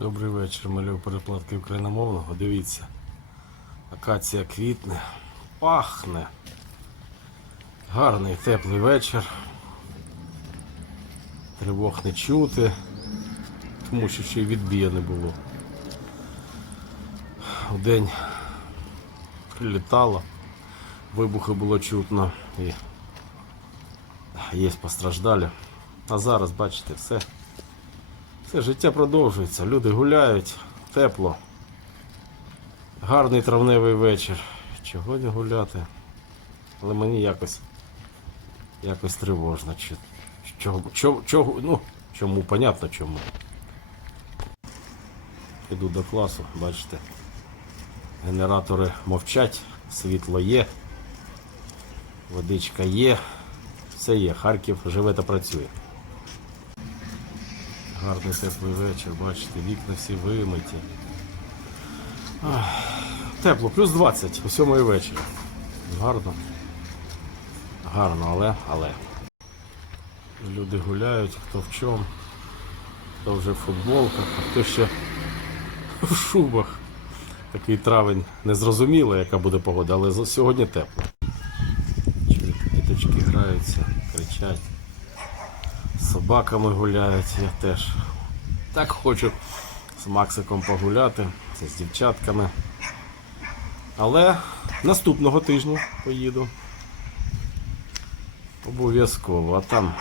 Добрий вечір, малюю перекладки україномовного. Дивіться. Акація квітне, пахне. Гарний теплий вечір. Тривог не чути, тому що ще й відбія не було. Вдень прилітало, вибухи було чутно і є постраждалі. А зараз, бачите, все. Все життя продовжується. Люди гуляють, тепло. Гарний травневий вечір. Чого не гуляти? Але мені якось якось тривожно. Чого, чого, чого, ну, чому, понятно чому. Іду до класу, бачите. Генератори мовчать, світло є, водичка є, все є. Харків живе та працює. Гарний теплий вечір, бачите, вікна всі вимиті. Тепло, плюс 20 о 7 вечора. Гарно. Гарно, але, але. Люди гуляють, хто в чому, хто вже в футболках, а хто ще в шубах. Такий травень незрозуміло, яка буде погода, але сьогодні тепло. Діточки граються, кричать собаками гуляють, я теж так хочу з Максиком погуляти, це з дівчатками. Але наступного тижня поїду. Обов'язково. А там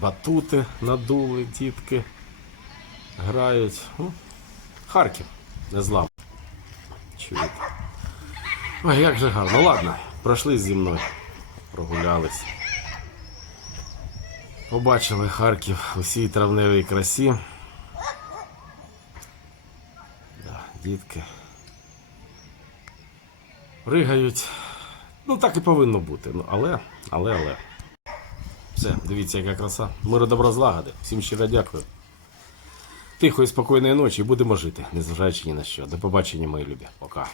батути надули, дітки грають. Ну, Харків, не злам. Чуєте. Ой, як же гарно. Ладно, пройшли зі мною, прогулялись. Побачили Харків у всій травневій красі. Да, дітки. Пригають. Ну так і повинно бути. Ну, але, але, але. Все, дивіться, яка краса. Миру добра злагоди. Всім щиро дякую. Тихої, спокійної ночі і будемо жити, незважаючи ні на що. До побачення, мої любі. Пока.